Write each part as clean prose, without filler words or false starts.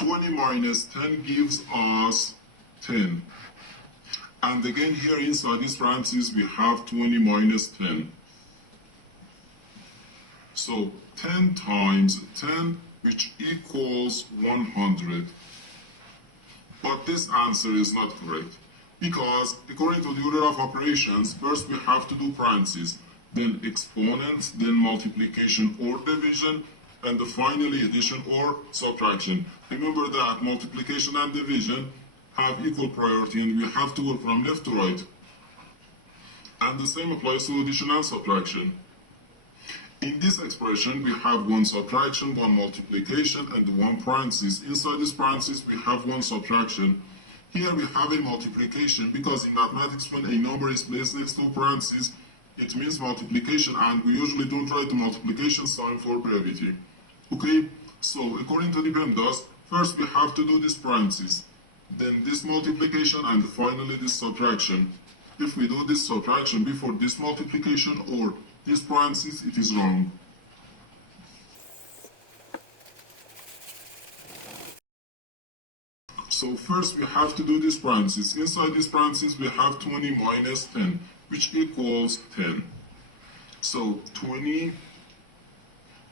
20 minus 10 gives us 10. And again here inside this parenthesis we have 20 minus 10. So 10 times 10, which equals 100. But this answer is not correct, because according to the order of operations, first we have to do parentheses, then exponents, then multiplication or division, and finally addition or subtraction. Remember that multiplication and division have equal priority and we have to go from left to right. And the same applies to addition and subtraction. In this expression, we have one subtraction, one multiplication, and one parenthesis. Inside this parenthesis, we have one subtraction. Here we have a multiplication, because in mathematics, when a number is placed next to a parenthesis, it means multiplication, and we usually don't write the multiplication sign for brevity. Okay, so according to the PEMDAS, first we have to do this parenthesis, then this multiplication, and finally this subtraction. If we do this subtraction before this multiplication or this parenthesis, it is wrong. So first we have to do this parenthesis. Inside this parenthesis we have 20 minus 10, which equals 10. So 20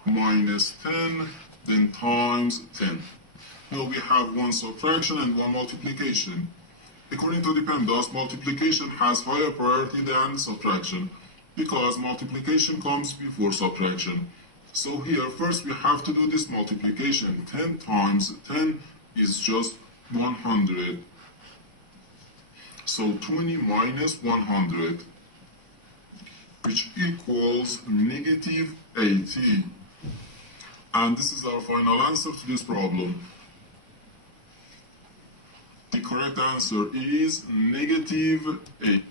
minus 10, then times 10. Now we have one subtraction and one multiplication. According to the PEMDAS, multiplication has higher priority than subtraction, because multiplication comes before subtraction. So here, first we have to do this multiplication. 10 times 10 is just 100. So 20 minus 100, which equals negative 80. And this is our final answer to this problem. The correct answer is negative 8.